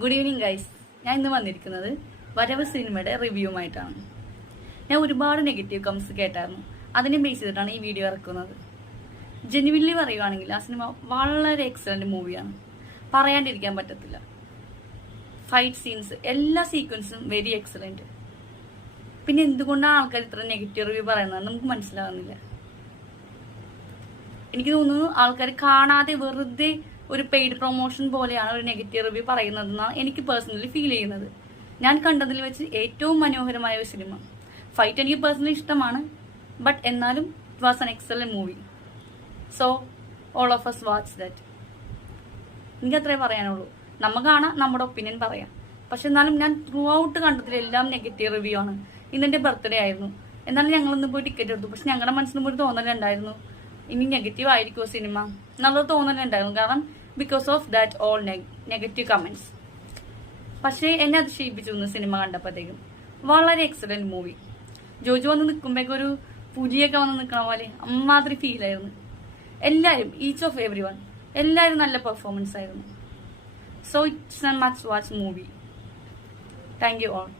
Good evening guys. ഞാൻ ഇന്ന് വന്നിരിക്കുന്നത് വരവ് സിനിമയുടെ റിവ്യൂമായിട്ടാണ്. ഞാൻ ഒരുപാട് നെഗറ്റീവ് കമന്റ്സ് കേട്ടായിരുന്നു. അതിനെ ബേസ് ചെയ്തിട്ടാണ് ഈ വീഡിയോ ഇറക്കുന്നത്. ജെന്യുവിൻലി പറയുകയാണെങ്കിൽ ആ സിനിമ വളരെ എക്സലന്റ് മൂവിയാണ്, പറയാണ്ടിരിക്കാൻ പറ്റത്തില്ല. ഫൈറ്റ് സീൻസ്, എല്ലാ സീക്വൻസും വെരി എക്സലന്റ്. പിന്നെ എന്തുകൊണ്ടാണ് ആൾക്കാർ ഇത്ര നെഗറ്റീവ് റിവ്യൂ പറയുന്നത് നമുക്ക് മനസ്സിലാകുന്നില്ല. എനിക്ക് തോന്നുന്നു ആൾക്കാർ കാണാതെ വെറുതെ ഒരു പെയ്ഡ് പ്രൊമോഷൻ പോലെയാണ് ഒരു നെഗറ്റീവ് റിവ്യൂ പറയുന്നതെന്നാണ് എനിക്ക് പേഴ്സണലി ഫീൽ ചെയ്യുന്നത്. ഞാൻ കണ്ടതിൽ വെച്ച് ഏറ്റവും മനോഹരമായ ഒരു സിനിമ. ഫൈറ്റ് എനിക്ക് പേഴ്സണലി ഇഷ്ടമാണ്, ബട്ട് എന്നാലും it was an excellent movie. So all of us watch that. എനിക്ക് അത്രേ പറയാനുള്ളൂ. നമ്മ കാണാം, നമ്മുടെ ഒപ്പീനിയൻ പറയാം. പക്ഷെ എന്നാലും ഞാൻ ത്രൂ ഔട്ട് കണ്ടതിലെല്ലാം നെഗറ്റീവ് റിവ്യൂ ആണ്. ഇന്നെന്റെ ബർത്ത്ഡേ ആയിരുന്നു, എന്നാലും ഞങ്ങളൊന്ന് പോയി ടിക്കറ്റ് എടുത്തു. പക്ഷെ ഞങ്ങളുടെ മനസ്സിലും ഒരു തോന്നലുണ്ടായിരുന്നു, ഇനി നെഗറ്റീവ് ആയിരിക്കുമോ സിനിമ എന്നുള്ളത് തോന്നലുണ്ടായിരുന്നു. കാരണം because of that all negative comments. പക്ഷേ എന്നെ അതിശയിപ്പിച്ചു സിനിമ കണ്ടപ്പോഴത്തേക്കും. വളരെ എക്സലന്റ് മൂവി. ജോജു വന്ന് നിൽക്കുമ്പോഴേക്കും ഒരു പുലിയൊക്കെ വന്ന് നിൽക്കണ പോലെ അമ്മാതിരി ഫീലായിരുന്നു. എല്ലാവരും, ഈച്ച് ഓഫ് എവറി വൺ, എല്ലാവരും നല്ല പെർഫോമൻസ് ആയിരുന്നു. So it's A must watch movie. Thank you all.